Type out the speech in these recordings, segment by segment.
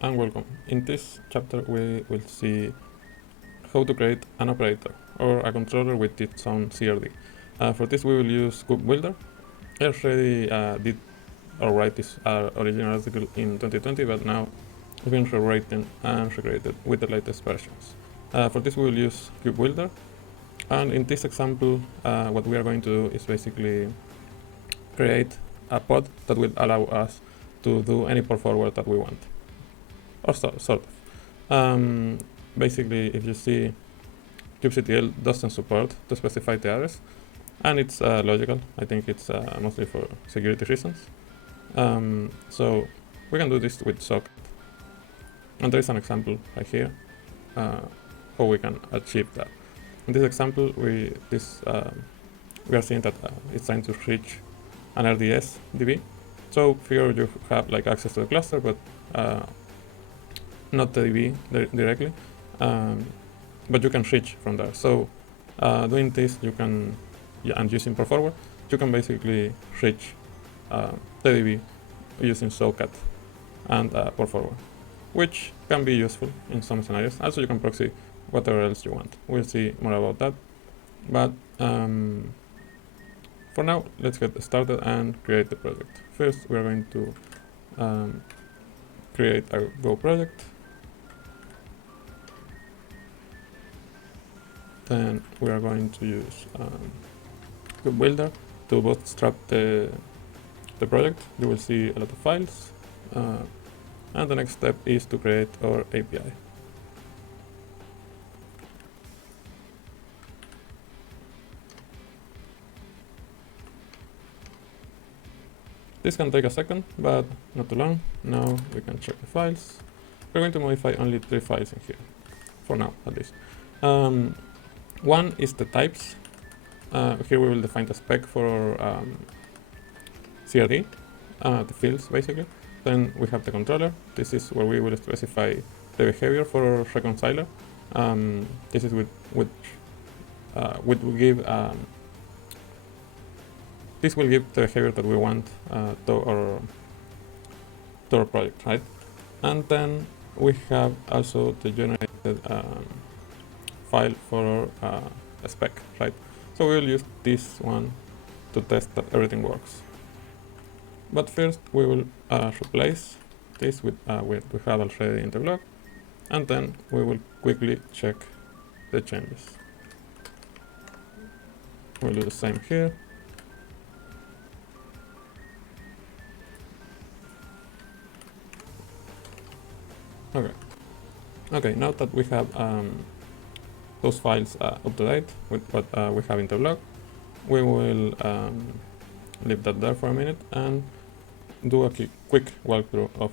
And welcome. In this chapter we will see how to create an operator or a controller with its own CRD. For this we will use Kubebuilder. I already did or write this original article in 2020, but now I've been rewritten and recreated with the latest versions. For this we will use Kubebuilder, and in this example what we are going to do is basically create a pod that will allow us to do any port forward that we want, or sort of. Basically, if you see, kubectl doesn't support to specify the address, and it's logical. I think it's mostly for security reasons. So we can do this with socket, and there is an example right here how we can achieve that. In this example, we are seeing that it's trying to reach an RDS DB. So here you have like access to the cluster, but not the DB directly, but you can reach from there. So doing this, you can, and using port forward, you can basically reach the DB using socket and port forward, which can be useful in some scenarios. Also, you can proxy whatever else you want. We'll see more about that. But for now, let's get started and create the project. First, we're going to create a Go project. Then we are going to use Kubebuilder to bootstrap the project. You will see a lot of files. And the next step is to create our API. This can take a second, but not too long. Now we can check the files. We're going to modify only 3 files in here, for now at least. One is the types. Here we will define the spec for our CRD, the fields basically. Then we have the controller. This is where we will specify the behavior for our reconciler. This is which will give this will give the behavior that we want to our project, right? And then we have also the generated file for our spec, right? So we will use this one to test that everything works. But first we will replace this with what we have already in the blog, and then we will quickly check the changes. We'll do the same here. Okay, now that we have those files up to date with what we have in the blog, we will leave that there for a minute and do a quick walkthrough of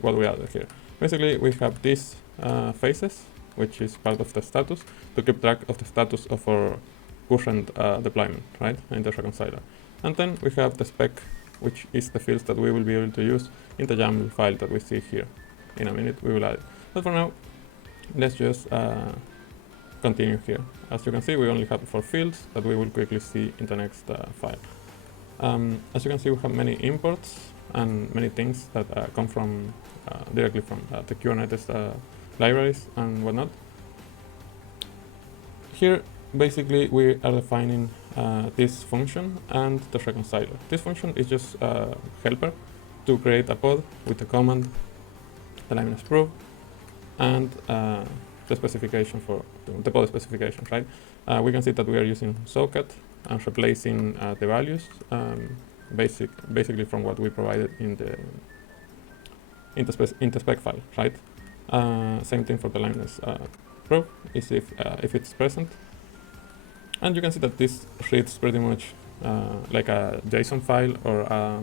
what we added here. Basically, we have these phases, which is part of the status, to keep track of the status of our current deployment, right, in the reconciler. And then we have the spec, which is the fields that we will be able to use in the YAML file that we see here. In a minute, we will add it. But for now, let's just continue here. As you can see, we only have 4 fields that we will quickly see in the next file. As you can see, we have many imports and many things that come from directly from the Kubernetes libraries and whatnot. Here, basically, we are defining this function and the reconciler. This function is just a helper to create a pod with the command the liveness proof and the specification for the pod specification, right? We can see that we are using socket and replacing the values basically from what we provided in the spec file, right? Same thing for the liveness proof is if it's present, and you can see that this reads pretty much like a JSON file or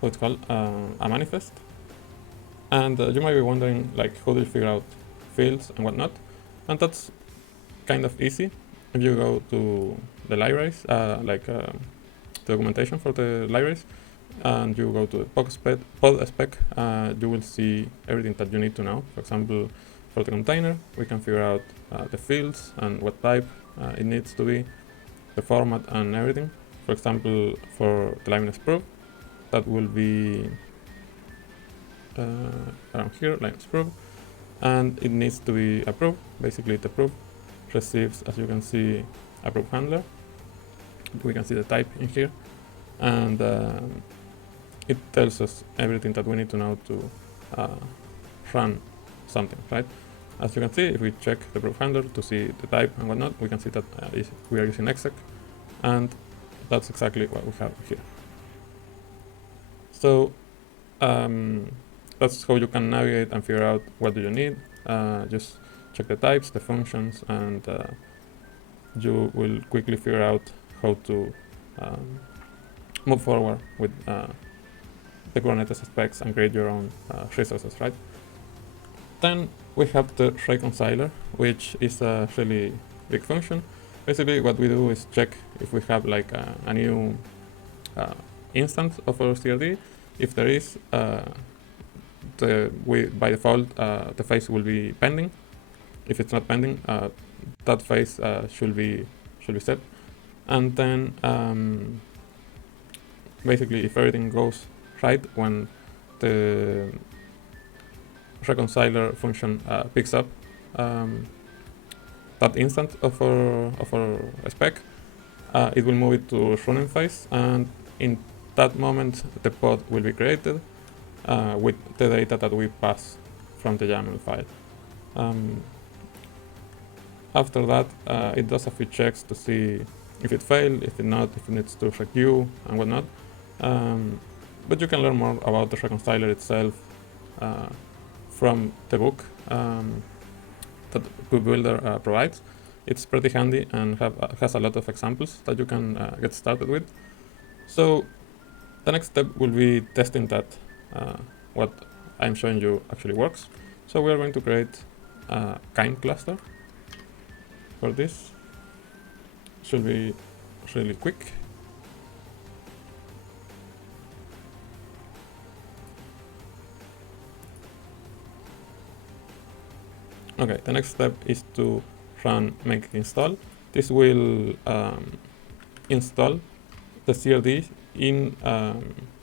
what's called a manifest. And you might be wondering, like, how do you figure out fields and whatnot? And that's kind of easy. If you go to the libraries, the documentation for the libraries, and you go to the pod spec, you will see everything that you need to know. For example, for the container, we can figure out the fields and what type it needs to be, the format and everything. For example, for the liveness proof, that will be around here, Linux proof, and it needs to be approved. Basically, the proof receives, as you can see, a proof handler. We can see the type in here, and it tells us everything that we need to know to run something, right? As you can see, if we check the proof handler to see the type and whatnot, we can see that we are using exec, and that's exactly what we have here. So that's how you can navigate and figure out what do you need. Just check the types, the functions, and you will quickly figure out how to move forward with the Kubernetes specs and create your own resources, right? Then we have the reconciler, which is a really big function. Basically, what we do is check if we have like a new instance of our CRD. If there is, by default the phase will be pending. If it's not pending, that phase should be set. And then basically, if everything goes right when the reconciler function picks up that instance of our spec, it will move it to running phase, and in that moment the pod will be created with the data that we pass from the YAML file. After that, it does a few checks to see if it failed, if it not, if it needs to requeue and whatnot. But you can learn more about the reconciler itself from the book that Kubebuilder provides. It's pretty handy and has a lot of examples that you can get started with. So the next step will be testing that what I'm showing you actually works. So we are going to create a kind cluster. For this, should be really quick. Okay, the next step is to run make install. This will install the CRD in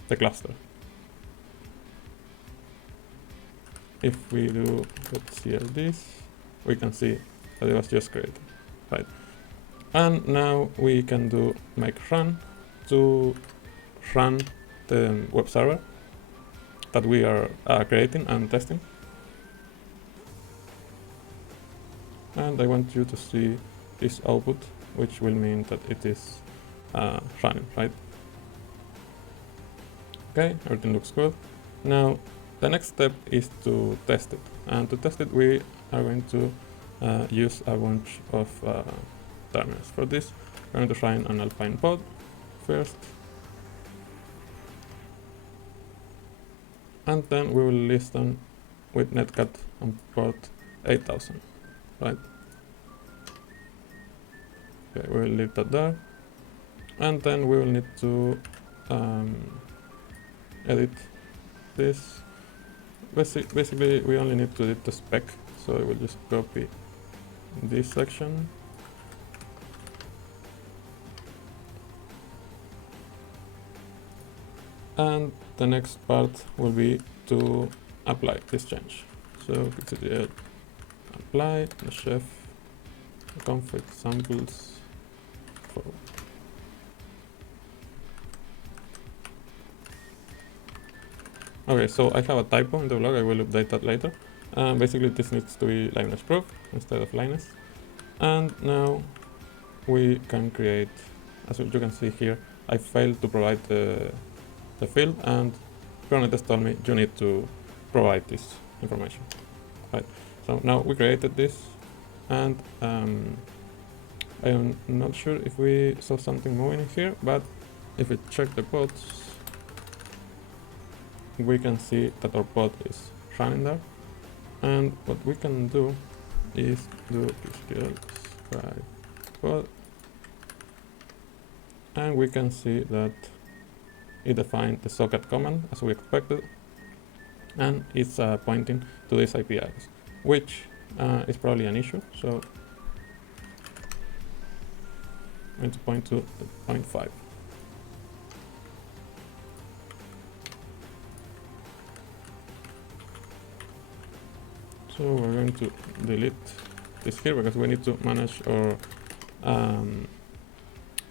the cluster. If we do .crds, we can see that it was just created, right? And now we can do make run to run the web server that we are creating and testing. And I want you to see this output, which will mean that it is running, right? Okay, everything looks good. Now, the next step is to test it. And to test it, we are going to use a bunch of terminals. For this, we're going to run an Alpine pod first. And then we will listen with netcat on port 8000. Right. Okay, we will leave that there, and then we will need to edit this. Basically, we only need to edit the spec, so I will just copy this section. And the next part will be to apply this change. So pixel apply the chef config samples for. Okay, so I have a typo in the blog. I will update that later. Basically, this needs to be Linux proof instead of Linux. And now we can create, as you can see here, I failed to provide the field, and Kubernetes told me you need to provide this information. Right. So now we created this, and I am not sure if we saw something moving in here, but if we check the pods, we can see that our pod is running there. And what we can do is do SQL scribe pod, and we can see that it defined the socket command as we expected, and it's pointing to this IP address, which is probably an issue. So I'm going to point to the 0.5. So we're going to delete this here because we need to manage our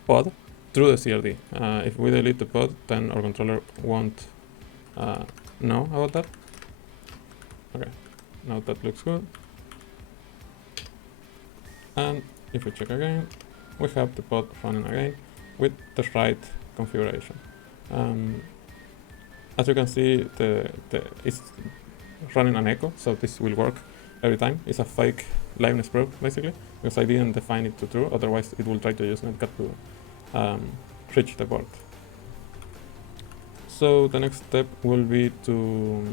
pod through the CRD. If we delete the pod, then our controller won't know about that. Okay, now that looks good. And if we check again, we have the pod running again with the right configuration. As you can see, it's running an echo, so this will work every time. It's a fake liveness proof, basically, because I didn't define it to true, otherwise it will try to use netcat to reach the port. So the next step will be to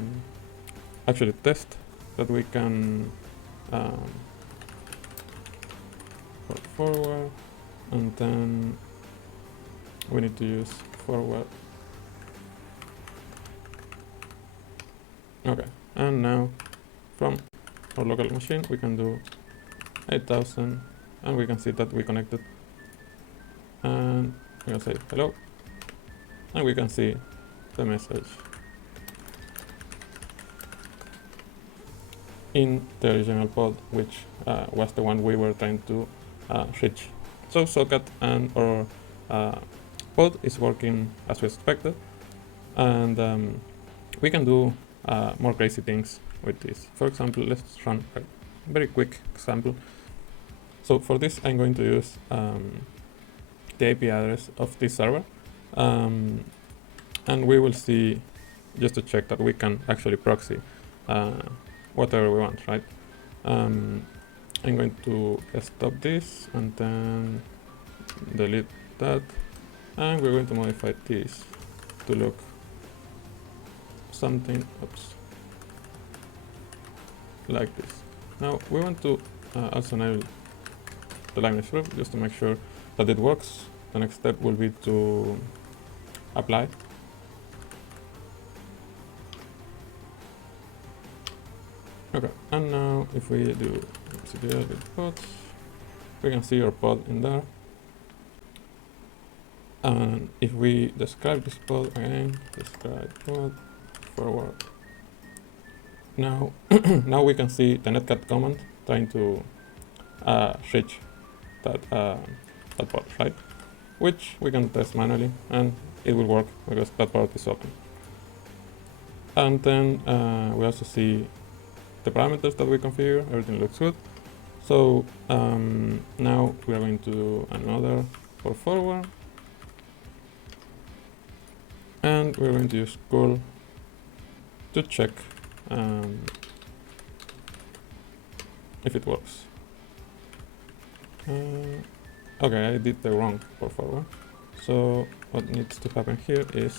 actually test that we can port forward, and then we need to use forward. Okay, and now from our local machine we can do 8000, and we can see that we connected, and we can say hello, and we can see the message in the original pod, which was the one we were trying to reach. So socket and our pod is working as we expected, and we can do more crazy things with this. For example, let's run a very quick example. So for this, I'm going to use the IP address of this server, and we will see, just to check that we can actually proxy whatever we want, right? I'm going to stop this and then delete that, and we're going to modify this to look something like this. Now we want to also enable the liveness proof just to make sure that it works. The next step will be to apply. Okay, and now if we do ctl with pods, we can see our pod in there. And if we describe this pod again, describe pod forward. Now, now we can see the netcat command trying to reach that pod, right? Which we can test manually, and it will work because that port is open. And then we also see the parameters that we configure. Everything looks good. So now we are going to do another for forward, and we're going to use curl to check if it works. Okay, I did the wrong for forward. So what needs to happen here is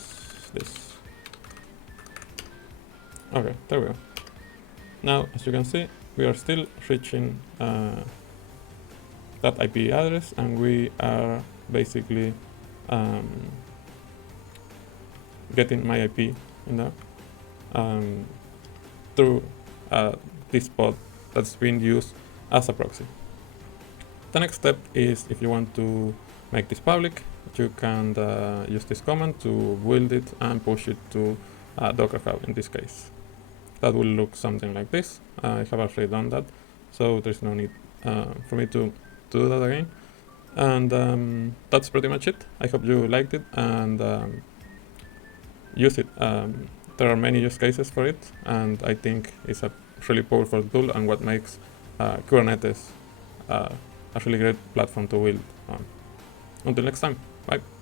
this. Okay, there we go. Now, as you can see, we are still reaching that IP address, and we are basically getting my IP in there through this pod that's being used as a proxy. The next step is, if you want to make this public, you can use this command to build it and push it to Docker Hub in this case. That will look something like this. I have already done that, so there's no need for me to do that again. And that's pretty much it. I hope you liked it and use it. There are many use cases for it, and I think it's a really powerful tool and what makes Kubernetes a really great platform to build on. Until next time, bye.